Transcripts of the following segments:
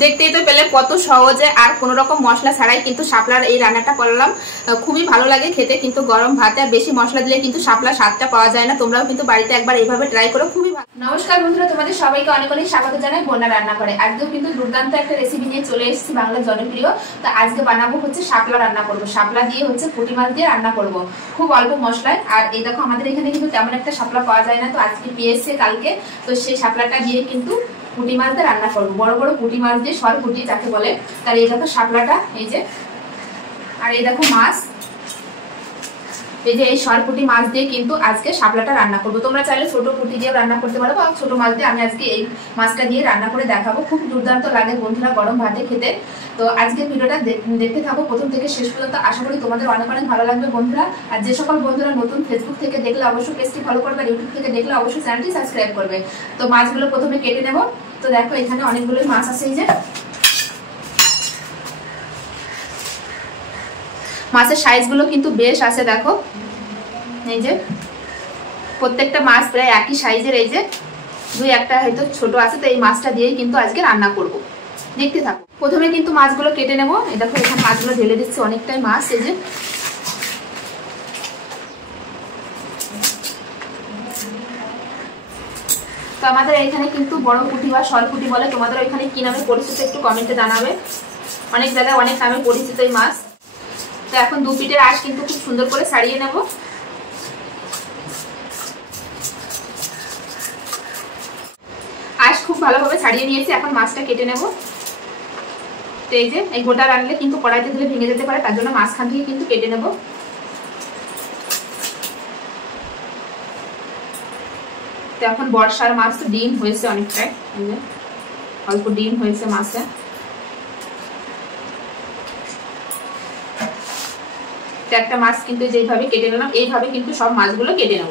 দেখতেই তো পেলে কত সহজে আর কোনো রকম মশলা ছাড়াই কিন্তু শাপলার এই রান্নাটা করলাম। খুবই ভালো লাগে খেতে, কিন্তু গরম ভাতে আর বেশি মশলা দিলে কিন্তু শাপলার স্বাদটা পাওয়া যায় না। তোমরাও কিন্তু বাড়িতে একবার এইভাবে ট্রাই করো, খুবই ভালো। নমস্কার বন্ধুরা, তোমাদের সবাইকে অনেক অনেক স্বাগত জানাই বন্যা রান্না করে। আজকেও কিন্তু দুর্দান্ত একটা রেসিপি নিয়ে চলে এসেছি, বাংলার জনপ্রিয়। তো আজকে বানাবো হচ্ছে শাপলা রান্না করবো। শাপলা দিয়ে হচ্ছে পুঁটি মাছ দিয়ে রান্না করবো, খুব অল্প মশলায়। আর এই দেখো আমাদের এখানে কিন্তু তেমন একটা শাপলা পাওয়া যায় না, তো আজকে পেয়েছে কালকে। তো সেই শাপলাটা দিয়ে কিন্তু পুঁটি মাছ দিয়ে রান্না করবো, বড় বড় পুঁটি মাছ দিয়ে, সর পুঁটি যাকে বলে। তার এই দেখো শাপলাটা, এই যে, আর এই দেখো মাছ, এই যে এই সর পুঁটি মাছ দিয়ে কিন্তু আজকে শাপলাটা রান্না করবো। তোমরা চাইলে ছোট পুঁটি দিয়ে রান্না করতে পারো, বা ছোট মাছ দিয়ে। আমি আজকে এই মাছটা দিয়ে রান্না করে দেখাবো, খুব দুর্দান্ত লাগে বন্ধুরা গরম ভাতে খেতে। তো আজকে ভিডিওটা দেখতে থাকো প্রথম থেকে শেষ পর্যন্ত। আশা করি তোমাদের অনেক অনেক ভালো লাগবে বন্ধুরা। আর যে সকল বন্ধুরা নতুন ফেসবুক থেকে দেখলে অবশ্যই পেজটি ফলো করবে, আর ইউটিউব থেকে দেখলে অবশ্যই চ্যানেলটি সাবস্ক্রাইব করবে। তো মাছগুলো প্রথমে কেটে নেব। তো দেখো এখানে অনেকগুলোই মাছ আছে, এই যে মাছের সাইজগুলো কিন্তু বেশ আছে, দেখো এই যে প্রত্যেকটা মাছ প্রায় একই সাইজের। এই যে দুই একটা হয়তো ছোট আছে, তো এই মাছটা দিয়েই কিন্তু আজকে রান্না করব। দেখতে থাকো। প্রথমে কিন্তু মাছগুলো কেটে নেব। এই দেখো এখানে মাছগুলো ঢেলে দিচ্ছি, অনেকটাই মাছ। এই যে তো আমাদের এখানে কিন্তু বড় পুঁটি বা সর পুঁটি বলে, তোমাদের ওইখানে কি নামে পরিচিত একটু কমেন্টে জানাবে। অনেক জায়গায় অনেক নামে পরিচিত এই মাছ। তো এখন দু পিঠের আঁশ কিন্তু খুব সুন্দর করে ছাড়িয়ে নেব। আঁশ খুব ভালোভাবে ছাড়িয়ে নিয়েছি, এখন মাছটা কেটে নেব। তো এই যে এই গোটা রাখলে কিন্তু কড়াইতে দিলে ভেঙে যেতে পারে, তার জন্য মাঝখান থেকে কিন্তু কেটে নেব। তো এখন বর্ষার মাছ, তো ডিম হয়েছে অনেকটাই, অল্প ডিম হয়েছে মাছে। একটা মাছ কিন্তু যেইভাবে কেটে নিলাম, এইভাবে কিন্তু সব মাছগুলো কেটে নেব।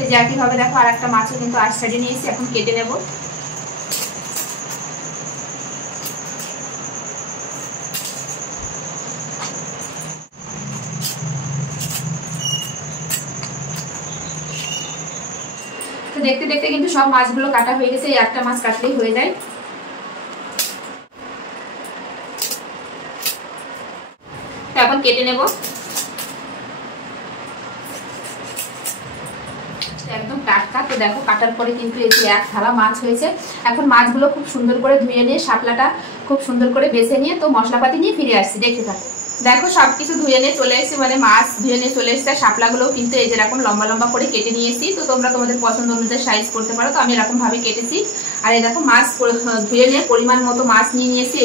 এই যে একইভাবে দেখো আর একটা মাছও কিন্তু আঁশ ছাড়িয়ে নিয়েছি, এখন কেটে নেব। তো দেখতে দেখতে কিন্তু সব মাছগুলো কাটা হয়ে গেছে, এই একটা মাছ কাটলেই হয়ে যায়। এখন কেটে নেব, একদম টাটকা। তো দেখো কাটার পরে কিন্তু এই যে এক থালা মাছ হয়েছে। এখন মাছগুলো খুব সুন্দর করে ধুয়ে নিয়ে, শাপলাটা খুব সুন্দর করে বেছে নিয়ে, তো মশলাপাতি নিয়ে ফিরে আসছি, দেখতে থাকো। দেখো সবকিছু ধুয়ে নিয়ে চলে এসেছি, মানে মাছ ধুয়ে নিয়ে চলে এসেছে। শাপলাগুলোও কিন্তু এই যে এরকম লম্বা লম্বা করে কেটে নিয়েছি। তো তোমরা তোমাদের পছন্দ অনুযায়ী সাইজ করতে পারো, তো আমি এরকম ভাবে কেটেছি। আর এই দেখো মাছ ধুয়ে নিয়ে পরিমাণ মতো মাছ নিয়ে নিয়েছি।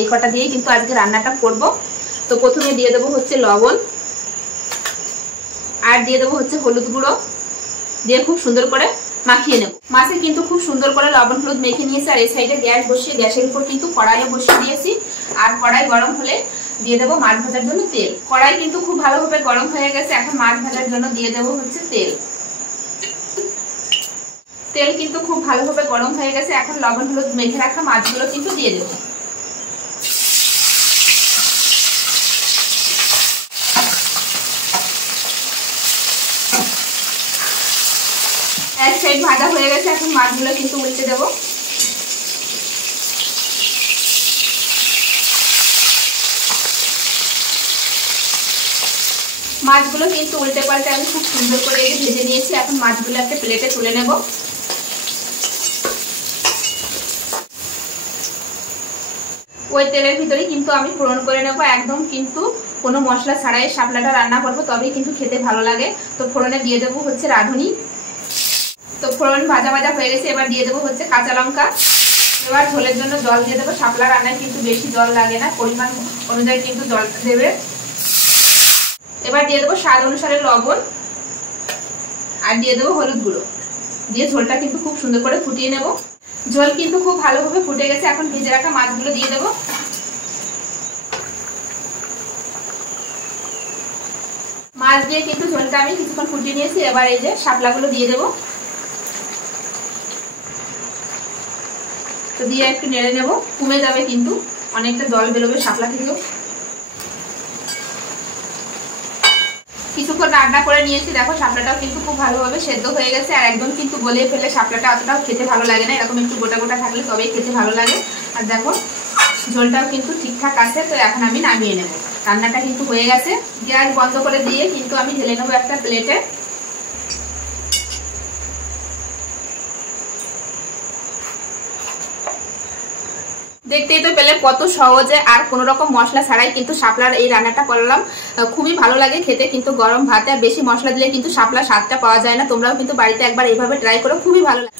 এই কটা দিয়েই কিন্তু আজকে রান্নাটা করব। তো প্রথমে দিয়ে দেবো হচ্ছে লবণ, আর দিয়ে দেবো হচ্ছে হলুদ গুঁড়ো, দিয়ে খুব সুন্দর করে মাখিয়ে নেব। মাছে কিন্তু খুব সুন্দর করে লবণ হলুদ মেখে নিয়েছি। আর এই সাইডে গ্যাস বসিয়ে, গ্যাসের উপর কিন্তু কড়াইয়ে বসিয়ে দিয়েছি। আর কড়াই গরম হলে দিয়ে দেবো মাছ ভাজার জন্য তেল। কড়াই কিন্তু খুব ভালোভাবে গরম হয়ে গেছে, এখন মাছ ভাজার জন্য দিয়ে দেবো হচ্ছে তেল। তেল কিন্তু খুব ভালোভাবে গরম হয়ে গেছে, এখন লবণ হলুদ মেখে রাখা মাছগুলো কিন্তু দিয়ে দেবো। এক সাইড ভাজা হয়ে গেছে, এখন মাছগুলো কিন্তু উল্টে দেবো। মাছগুলো কিন্তু উল্টে পাল্টে আমি খুব সুন্দর করে ভেজে নিয়েছি। এখন মাছগুলো একটা প্লেটে তুলে নেব। ওই তেলের ভিতরে কিন্তু আমি ফোড়ন করে নেব, একদম কিন্তু কোনো মশলা ছাড়াই শাপলাটা রান্না করব, তবেই কিন্তু খেতে ভালো লাগে। তো ফোড়নে দিয়ে দেবো হচ্ছে রাঁধুনি। তো ফোড়ন ভাজা ভাজা হয়ে গেছে, এবার দিয়ে দেবো হচ্ছে কাঁচা লঙ্কা। এবার ঝোলের জন্য জল দিয়ে দেবো। শাপলা রান্নায় কিন্তু বেশি জল লাগে না, পরিমাণ অনুযায়ী কিন্তু জলটা দেবে। এবার দিয়ে দেবো স্বাদ অনুসারে লবণ, আর দিয়ে দেবো হলুদ গুঁড়ো, দিয়ে ঝোলটা কিন্তু খুব সুন্দর করে ফুটিয়ে নেব। ঝোল কিন্তু খুব ভালোভাবে ফুটে গেছে, এখন ভেজে রাখা মাছগুলো দিয়ে দেবো। মাছ দিয়ে কিন্তু ঝোলটা আমি কিছুক্ষণ ফুটিয়ে নিয়েছি। এবার এই যে শাপলাগুলো দিয়ে দেবো। তো দিয়ে একটু নেড়ে নেব, কমে যাবে কিন্তু অনেকটা জল বেরোবে শাপলা থেকেও। কিছুক্ষণ রান্না করে নিয়েছি, দেখো শাপলাটাও কিন্তু খুব ভালোভাবে সেদ্ধ হয়ে গেছে। আর একদম কিন্তু গলিয়ে ফেলে শাপলাটা অতটাও খেতে ভালো লাগে না, এরকম একটু গোটা গোটা থাকলে তবেই খেতে ভালো লাগে। আর দেখো ঝোলটাও কিন্তু ঠিকঠাক আছে। তো এখন আমি নামিয়ে নেব। রান্নাটা কিন্তু হয়ে গেছে। গ্যাস বন্ধ করে দিয়ে কিন্তু আমি ঢেলে নেবো একটা প্লেটে। দেখতেই তো পেলে কত সহজে আর কোনো রকম মশলা ছাড়াই কিন্তু শাপলার এই রান্নাটা করলাম। খুবই ভালো লাগে খেতে, কিন্তু গরম ভাতে আর বেশি মশলা দিলে কিন্তু শাপলার স্বাদটা পাওয়া যায় না। তোমরাও কিন্তু বাড়িতে একবার এইভাবে ট্রাই করো, খুবই ভালো লাগে।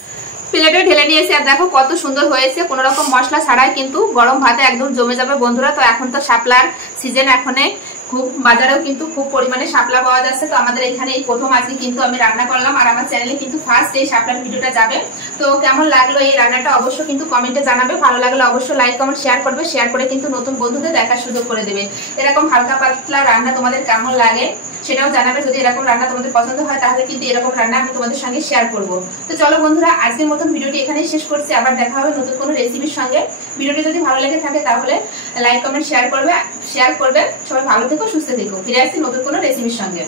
প্লেটে ঢেলে নিয়েছি আর দেখো কত সুন্দর হয়েছে। কোনো রকম মশলা ছাড়াই কিন্তু গরম ভাতে একদম জমে যাবে বন্ধুরা। তো এখন তো শাপলার সিজন, এখনে খুব বাজারেও কিন্তু খুব পরিমাণে শাপলা পাওয়া যাচ্ছে। তো আমাদের এখানে এই প্রথম আজকে কিন্তু আমি রান্না করলাম, আর আমার চ্যানেলে কিন্তু ফার্স্ট এই শাপলার ভিডিওটা যাবে। তো কেমন লাগলো এই রান্নাটা অবশ্যই কিন্তু কমেন্টে জানাবে। ভালো লাগলে অবশ্যই লাইক কমেন্ট শেয়ার করবে, শেয়ার করে কিন্তু নতুন বন্ধুদের দেখার সুযোগ করে দেবে। এরকম হালকা পাতলা রান্না তোমাদের কেমন লাগে সেটাও জানাবে। যদি এরকম রান্না তোমাদের পছন্দ হয় তাহলে কিন্তু এরকম রান্না আমি তোমাদের সঙ্গে শেয়ার করব। তো চলো বন্ধুরা, আজকের মতন ভিডিওটি এখানেই শেষ করছি। আবার দেখা হবে নতুন কোনো রেসিপির সঙ্গে। ভিডিওটি যদি ভালো লেগে থাকে তাহলে লাইক কমেন্ট শেয়ার করবে। সবাই ভালো থেকো, সুস্থ থেকো। ফিরে আসছি নতুন কোনো রেসিপির সঙ্গে।